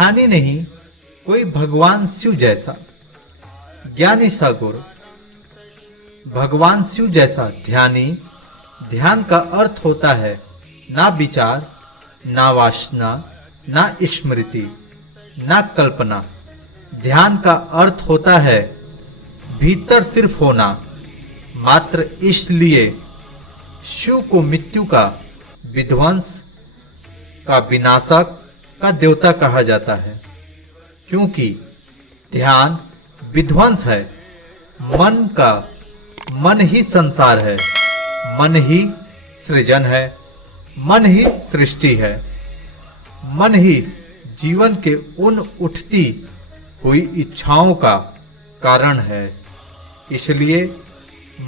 ध्यानी नहीं कोई भगवान शिव जैसा। ज्ञानी सागौरव। भगवान शिव जैसा ध्यानी। ध्यान का अर्थ होता है ना विचार, ना वासना, ना स्मृति, ना कल्पना। ध्यान का अर्थ होता है भीतर सिर्फ होना मात्र। इसलिए शिव को मृत्यु का विध्वंस का विनाशक का देवता कहा जाता है, क्योंकि ध्यान विध्वंस है। मन ही संसार है, मन ही सृजन है, मन ही सृष्टि है, मन ही जीवन के उन उठती हुई इच्छाओं का कारण है। इसलिए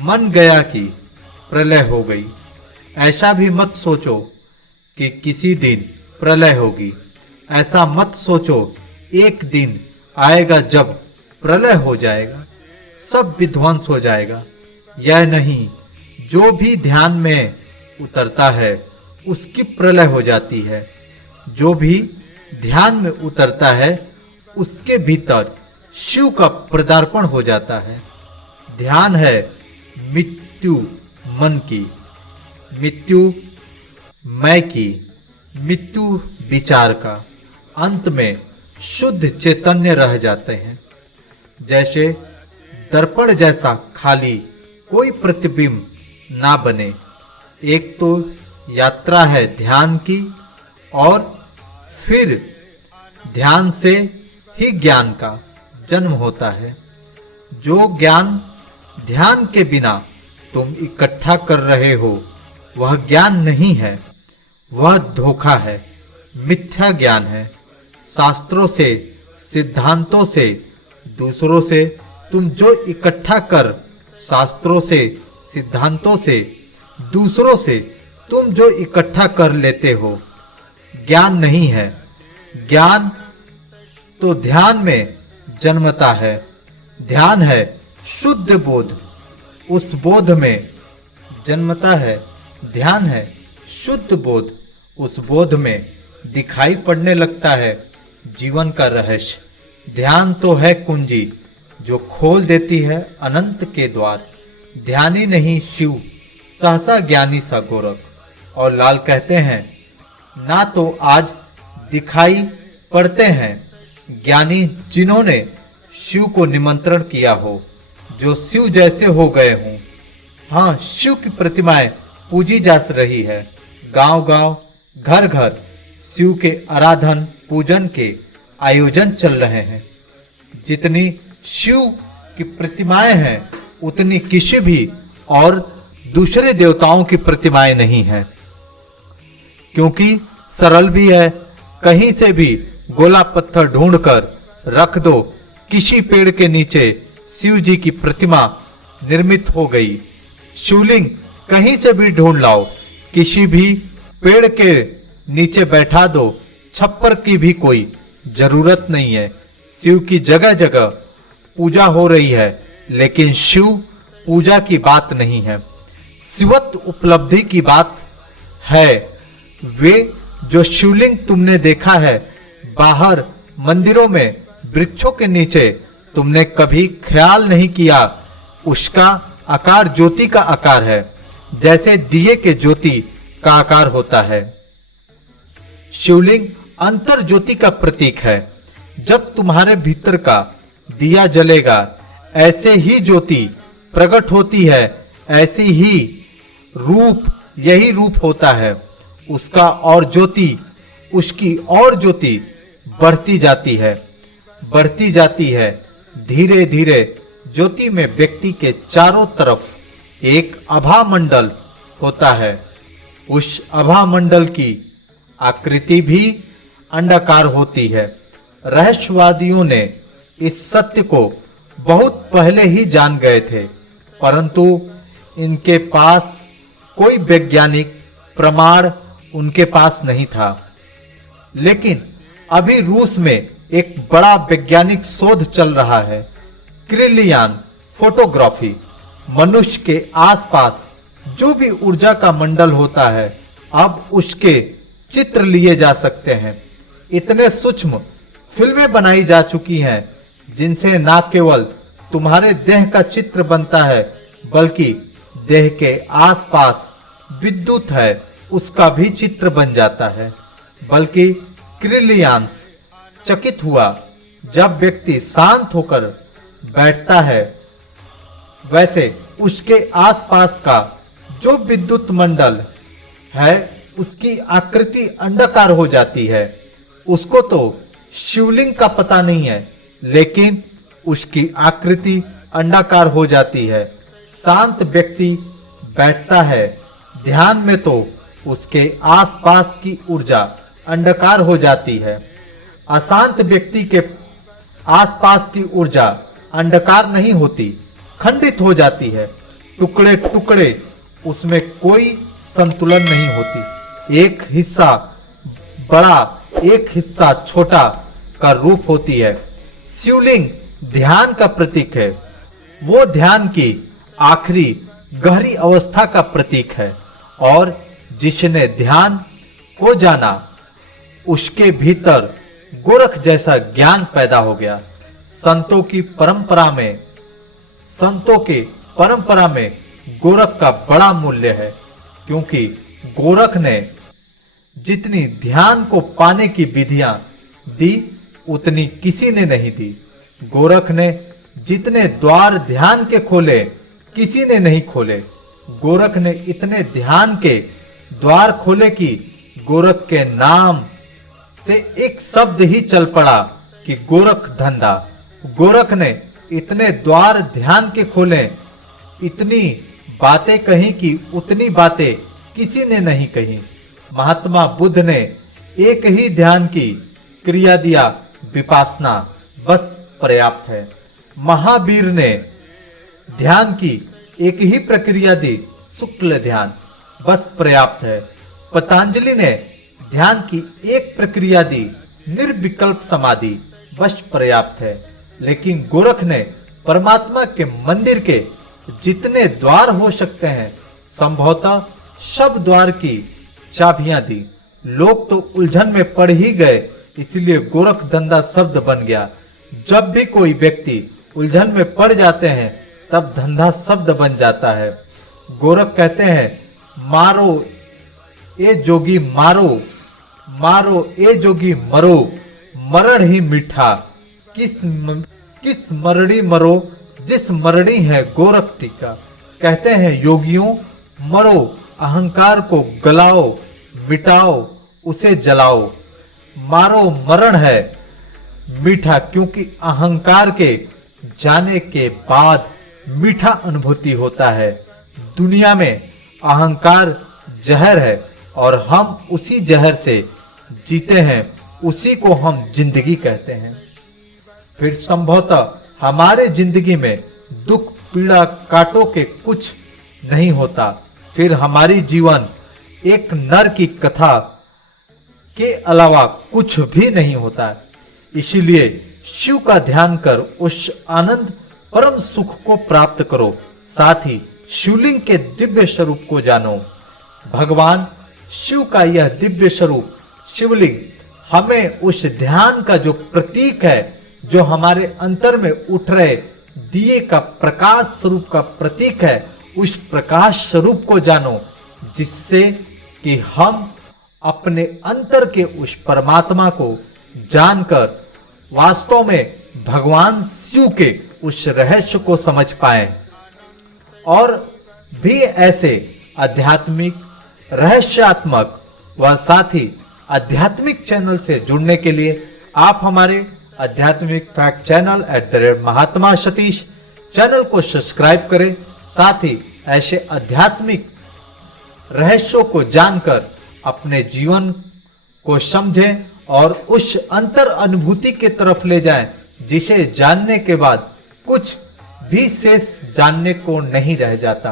मन गया कि प्रलय हो गई। ऐसा भी मत सोचो कि किसी दिन प्रलय होगी। ऐसा मत सोचो एक दिन आएगा जब प्रलय हो जाएगा, सब विध्वंस हो जाएगा। यह नहीं, जो भी ध्यान में उतरता है उसकी प्रलय हो जाती है। जो भी ध्यान में उतरता है उसके भीतर शिव का पदार्पण हो जाता है। ध्यान है मृत्यु मन की, मृत्यु मैं की, मृत्यु विचार का। अंत में शुद्ध चैतन्य रह जाते हैं। जैसे दर्पण जैसा खाली कोई प्रतिबिंब ना बने। एक तो यात्रा है ध्यान की, और फिर ध्यान से ही ज्ञान का जन्म होता है। जो ज्ञान ध्यान के बिना तुम इकट्ठा कर रहे हो वह ज्ञान नहीं है, वह धोखा है, मिथ्या ज्ञान है। शास्त्रों से, सिद्धांतों से, दूसरों से तुम जो इकट्ठा कर, शास्त्रों से, सिद्धांतों से, दूसरों से तुम जो इकट्ठा कर लेते हो ज्ञान नहीं है। ज्ञान तो ध्यान में जन्मता है। ध्यान है शुद्ध बोध, उस बोध में जन्मता है। ध्यान है शुद्ध बोध, उस बोध में दिखाई पड़ने लगता है जीवन का रहस्य। ध्यान तो है कुंजी जो खोल देती है अनंत के द्वार। ध्यानी नहीं शिव, सहसा ज्ञानी सा गोरख। और लाल कहते हैं ना तो आज दिखाई पड़ते हैं ज्ञानी जिन्होंने शिव को निमंत्रण किया हो, जो शिव जैसे हो गए हों। हाँ, शिव की प्रतिमाएं पूजी जा रही है। गांव गांव, घर घर शिव के आराधन पूजन के आयोजन चल रहे हैं। जितनी शिव की प्रतिमाएं हैं उतनी किसी भी और दूसरे देवताओं की प्रतिमाएं नहीं हैं, क्योंकि सरल भी है। कहीं से भी गोला पत्थर ढूंढकर रख दो, किसी पेड़ के नीचे शिव जी की प्रतिमा निर्मित हो गई। शिवलिंग कहीं से भी ढूंढ लाओ, किसी भी पेड़ के नीचे बैठा दो, छप्पर की भी कोई जरूरत नहीं है। शिव की जगह जगह पूजा हो रही है, लेकिन शिव पूजा की बात नहीं है, शिवत्व उपलब्धि की बात है। वे जो शिवलिंग तुमने देखा है बाहर मंदिरों में, वृक्षों के नीचे, तुमने कभी ख्याल नहीं किया उसका आकार ज्योति का आकार है, जैसे दिए के ज्योति का आकार होता है। शिवलिंग अंतर ज्योति का प्रतीक है। जब तुम्हारे भीतर का दिया जलेगा ऐसे ही ज्योति प्रकट होती है, ऐसी ही रूप, यही रूप होता है उसका। और ज्योति, उसकी और ज्योति बढ़ती जाती है, बढ़ती जाती है। धीरे धीरे ज्योति में व्यक्ति के चारों तरफ एक आभा मंडल होता है। उस आभा मंडल की आकृति भी अंडाकार होती है। रहस्यवादियों ने इस सत्य को बहुत पहले ही जान गए थे, परंतु इनके पास कोई वैज्ञानिक प्रमाण उनके पास नहीं था। लेकिन अभी रूस में एक बड़ा वैज्ञानिक शोध चल रहा है, क्रिलियन फोटोग्राफी। मनुष्य के आसपास जो भी ऊर्जा का मंडल होता है अब उसके चित्र लिए जा सकते हैं। इतने सूक्ष्म फिल्में बनाई जा चुकी हैं जिनसे न केवल तुम्हारे देह का चित्र बनता है बल्कि देह के आसपास विद्युत है उसका भी चित्र बन जाता है। बल्कि क्रिलियांस चकित हुआ जब व्यक्ति शांत होकर बैठता है, वैसे उसके आसपास का जो विद्युत मंडल है उसकी आकृति अंडाकार हो जाती है। उसको तो शिवलिंग का पता नहीं है, लेकिन उसकी आकृति अंडाकार हो जाती है। शांत व्यक्ति बैठता है ध्यान में तो उसके आसपास की ऊर्जा अंडाकार हो जाती है। अशांत व्यक्ति के आसपास की ऊर्जा अंडाकार नहीं होती, खंडित हो जाती है, टुकड़े टुकड़े, उसमें कोई संतुलन नहीं होती। एक हिस्सा बड़ा एक हिस्सा छोटा का रूप होती है। शिवलिंग ध्यान का प्रतीक है। वो ध्यान की आखिरी गहरी अवस्था का प्रतीक है और जिसने ध्यान को जाना उसके भीतर गोरख जैसा ज्ञान पैदा हो गया। संतों की परंपरा में गोरख का बड़ा मूल्य है, क्योंकि गोरख ने जितनी ध्यान को पाने की विधियां दी उतनी किसी ने नहीं दी। गोरख ने जितने द्वार ध्यान के खोले किसी ने नहीं खोले। गोरख ने इतने ध्यान के द्वार खोले कि गोरख के नाम से एक शब्द ही चल पड़ा कि गोरख धंधा। गोरख ने इतने द्वार ध्यान के खोले, इतनी बातें कही कि उतनी बातें किसी ने नहीं कही। महात्मा बुद्ध ने एक ही ध्यान की क्रिया दिया, विपासना, बस पर्याप्त है। महावीर ने ध्यान की एक ही प्रक्रिया दी, शुक्ल ध्यान, बस पर्याप्त है। पतंजलि ने ध्यान की एक प्रक्रिया दी, निर्विकल्प समाधि, बस पर्याप्त है। लेकिन गोरख ने परमात्मा के मंदिर के जितने द्वार हो सकते हैं संभवतः सब द्वार की चाबियां दी। लोग तो उलझन में पड़ ही गए, इसलिए गोरख धंधा शब्द बन गया। जब भी कोई व्यक्ति उलझन में पड़ जाते हैं तब धंधा शब्द बन जाता है। गोरख कहते हैं, मारो ए जोगी मारो, मारो ए जोगी मरो, मरण ही मीठा, किस मरड़ी मरो, जिस मरड़ी है गोरख टीका। कहते हैं, योगियों मरो, अहंकार को गलाओ, मिटाओ, उसे जलाओ। मारो मरण है मीठा, क्योंकि अहंकार के जाने के बाद मीठा अनुभूति होता है। दुनिया में अहंकार जहर है और हम उसी जहर से जीते हैं, उसी को हम जिंदगी कहते हैं। फिर संभवतः हमारे जिंदगी में दुख पीड़ा कांटों के कुछ नहीं होता। फिर हमारी जीवन एक नर की कथा के अलावा कुछ भी नहीं होता। इसीलिए शिव का ध्यान कर उस आनंद परम सुख को प्राप्त करो, साथ ही शिवलिंग के दिव्य स्वरूप को जानो। भगवान शिव का यह दिव्य स्वरूप शिवलिंग हमें उस ध्यान का जो प्रतीक है, जो हमारे अंतर में उठ रहे दिए का प्रकाश स्वरूप का प्रतीक है, उस प्रकाश स्वरूप को जानो, जिससे कि हम अपने अंतर के उस परमात्मा को जानकर वास्तव में भगवान शिव के उस रहस्य को समझ पाएं। और भी ऐसे आध्यात्मिक, रहस्यात्मक व साथ ही आध्यात्मिक चैनल से जुड़ने के लिए आप हमारे आध्यात्मिक फैक्ट चैनल @महात्मा सतीश चैनल को सब्सक्राइब करें। साथ ही ऐसे आध्यात्मिक रहस्यों को जानकर अपने जीवन को समझें और उस अंतर अनुभूति की तरफ ले जाएं, जिसे जानने के बाद कुछ भी शेष जानने को नहीं रह जाता।